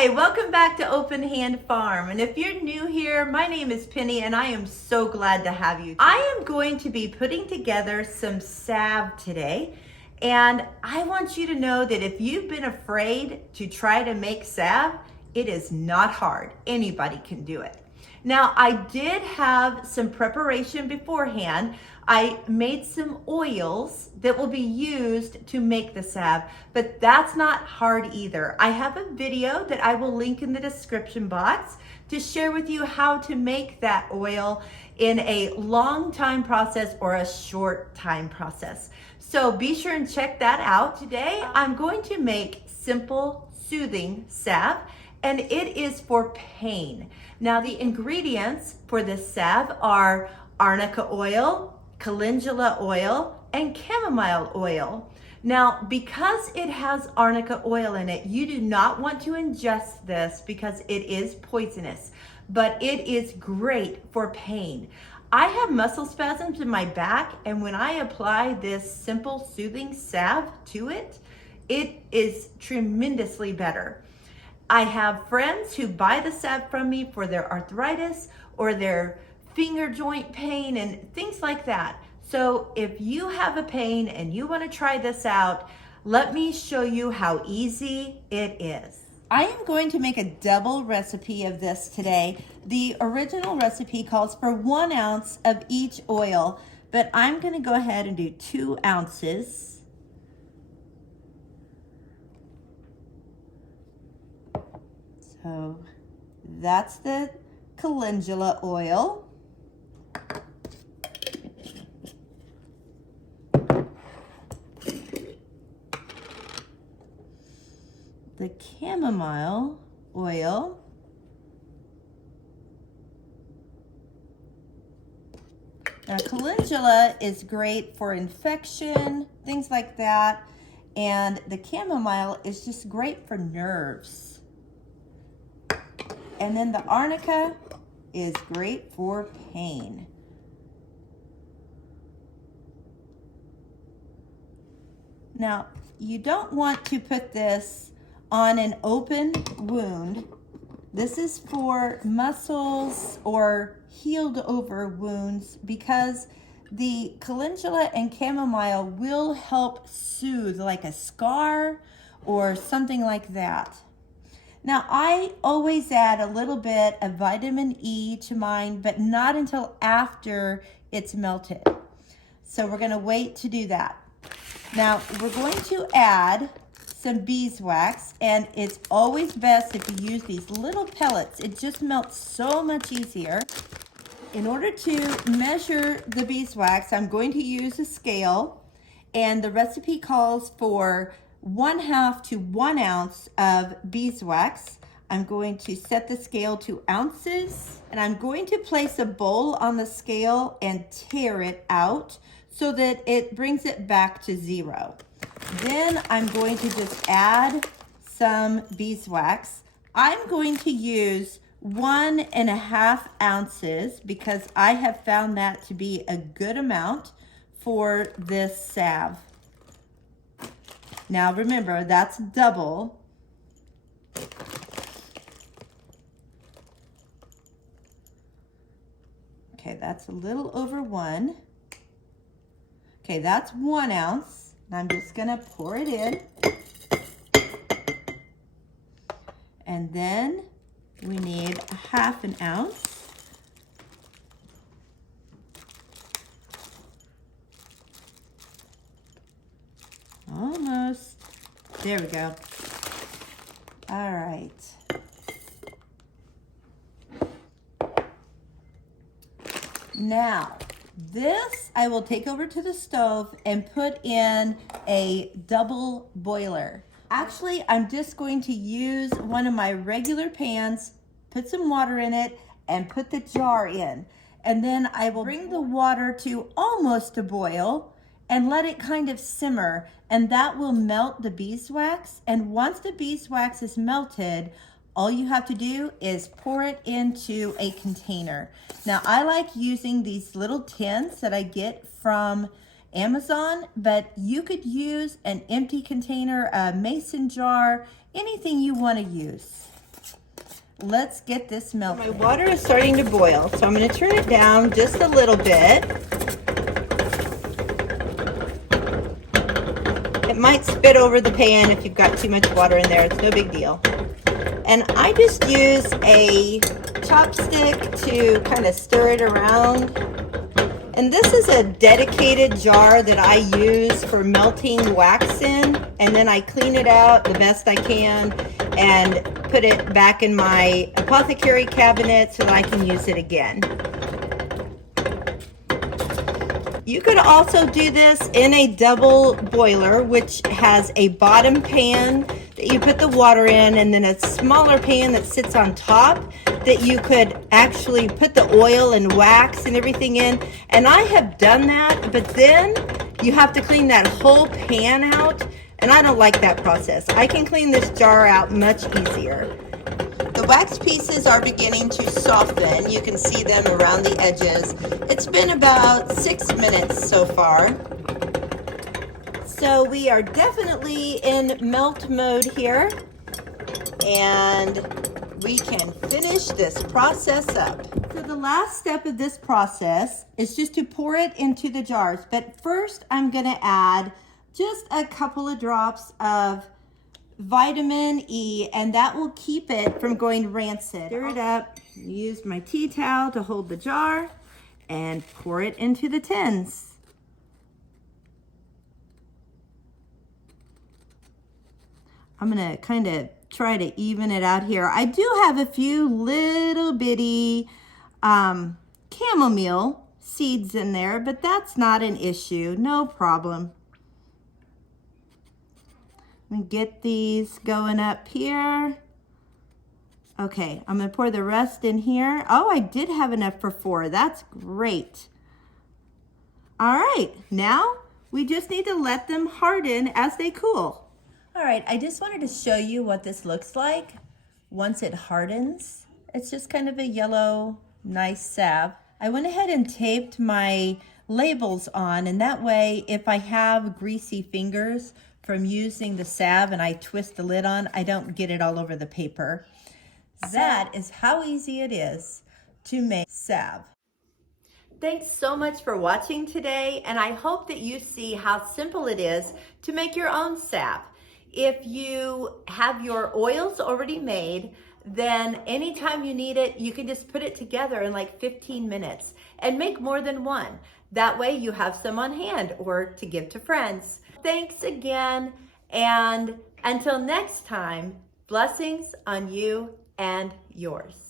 Hi, welcome back to Open Hand Farm. And if you're new here, my name is Penny and I am so glad to have you. I am going to be putting together some salve today. And I want you to know that if you've been afraid to try to make salve, it is not hard. Anybody can do it. Now, I did have some preparation beforehand. I made some oils that will be used to make the salve, but that's not hard either. I have a video that I will link in the description box to share with you how to make that oil in a long time process or a short time process. So be sure and check that out. Today, I'm going to make Simple Soothing Salve, and it is for pain. Now, the ingredients for this salve are Arnica Oil, calendula oil, and chamomile oil. Now, because it has Arnica oil in it, you do not want to ingest this because it is poisonous, but it is great for pain. I have muscle spasms in my back, and when I apply this Simple Soothing Salve to it, it is tremendously better. I have friends who buy the salve from me for their arthritis or their finger joint pain and things like that. So if you have a pain and you want to try this out, let me show you how easy it is. I am going to make a double recipe of this today. The original recipe calls for 1 ounce of each oil, but I'm going to go ahead and do 2 ounces. So that's the calendula oil. The chamomile oil. Now, calendula is great for infection, things like that. And the chamomile is just great for nerves. And then the arnica is great for pain. Now, you don't want to put this on an open wound. This is for muscles or healed over wounds because the calendula and chamomile will help soothe, like a scar or something like that. Now, I always add a little bit of vitamin E to mine, but not until after it's melted. So we're going to wait to do that. Now, we're going to add some beeswax, and it's always best if you use these little pellets. It just melts so much easier. In order to measure the beeswax, I'm going to use a scale, and the recipe calls for 1/2 to 1 ounce of beeswax. I'm going to set the scale to ounces, and I'm going to place a bowl on the scale and tear it out so that it brings it back to 0. Then I'm going to just add some beeswax. I'm going to use 1.5 ounces because I have found that to be a good amount for this salve. Now remember, that's double. Okay, that's a little over 1. Okay, that's 1 ounce. I'm just gonna pour it in. And then we need 1/2 ounce. Almost. There we go. All right. Now, this I will take over to the stove and put in a double boiler. Actually, I'm just going to use one of my regular pans, put some water in it, and put the jar in. And then I will bring the water to almost a boil and let it kind of simmer, and that will melt the beeswax. And once the beeswax is melted, all you have to do is pour it into a container. Now, I like using these little tins that I get from Amazon, but you could use an empty container, a mason jar, anything you want to use. let's get this melted. My water is starting to boil, so I'm going to turn it down just a little bit. It might spit over the pan if you've got too much water in there. It's no big deal. And I just use a chopstick to kind of stir it around. And this is a dedicated jar that I use for melting wax in, and then I clean it out the best I can and put it back in my apothecary cabinet so that I can use it again. You could also do this in a double boiler, which has a bottom pan that you put the water in, and then a smaller pan that sits on top that you could actually put the oil and wax and everything in. And I have done that, but then you have to clean that whole pan out, and I don't like that process. I can clean this jar out much easier. The wax pieces are beginning to soften. You can see them around the edges. It's been about 6 minutes so far. So we are definitely in melt mode here, and we can finish this process up. So the last step of this process is just to pour it into the jars. But first I'm gonna add just a couple of drops of vitamin E, and that will keep it from going rancid. Stir it up, use my tea towel to hold the jar, and pour it into the tins. I'm gonna kind of try to even it out here. I do have a few little bitty chamomile seeds in there, but that's not an issue, no problem. Let me get these going up here. Okay, I'm gonna pour the rest in here. Oh, I did have enough for 4, that's great. All right, now we just need to let them harden as they cool. All right, I just wanted to show you what this looks like once it hardens. It's just kind of a yellow, nice salve. I went ahead and taped my labels on, and that way, if I have greasy fingers from using the salve and I twist the lid on, I don't get it all over the paper. That is how easy it is to make salve. Thanks so much for watching today, and I hope that you see how simple it is to make your own salve. If you have your oils already made, then anytime you need it, you can just put it together in like 15 minutes and make more than one. That way you have some on hand or to give to friends. Thanks again, and until next time, blessings on you and yours.